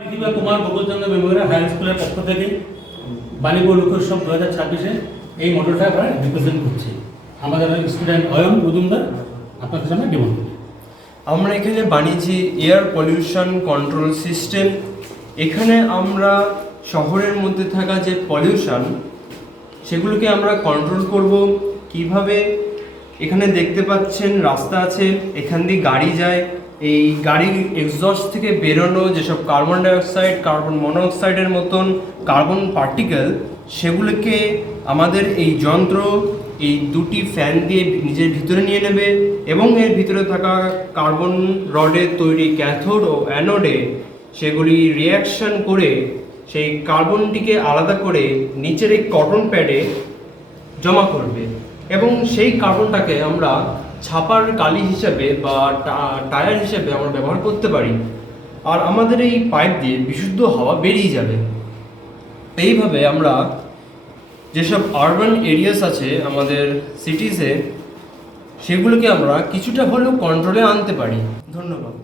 পৃথিবী Kumar Gokulchandra Memorial high স্কুলের পক্ষ থেকে বাণীপুর লোকোৎসব 2026-এ এই মডেলটা আমরা রিপ্রেজেন্ট করছি। আমাদের স্টুডেন্ট অয়ন মজুমদার আপনাদের সামনে ডেমো দেবে। আমরা এখানে বানিয়েছি এয়ার পলিউশন কন্ট্রোল সিস্টেম। এখানে আমরা শহরের মধ্যে থাকা যে পলিউশন সেগুলোকে আমরা কন্ট্রোল করব কিভাবে। এখানে দেখতে পাচ্ছেন রাস্তা আছে, এখান দিয়ে গাড়ি যায়। এই গাড়ির এক্সস্ট থেকে বেরোনো যেসব কার্বন ডাইঅক্সাইড, কার্বন মনোঅক্সাইডের মতন কার্বন পার্টিকেল, সেগুলোকে আমাদের এই যন্ত্র এই দুটি ফ্যান দিয়ে নিজের ভিতরে নিয়ে নেবে এবং এর ভিতরে থাকা কার্বন রডের তৈরি ক্যাথোড ও অ্যানোডে সেগুলি রিয়াকশন করে সেই কার্বনটিকে আলাদা করে নিচের এই কটন প্যাডে জমা করবে এবং সেই কার্বনটাকে আমরা ছাপার কালি হিসেবে বা টায়ার হিসেবে আমরা ব্যবহার করতে পারি। আর আমাদের এই পাইপ দিয়ে বিশুদ্ধ হাওয়া বেরিয়ে যাবে। এইভাবে আমরা যেসব আরবান এরিয়াস আছে আমাদের সিটিসে, সেগুলোকে আমরা কিছুটা হলেও কন্ট্রোলে আনতে পারি। ধন্যবাদ।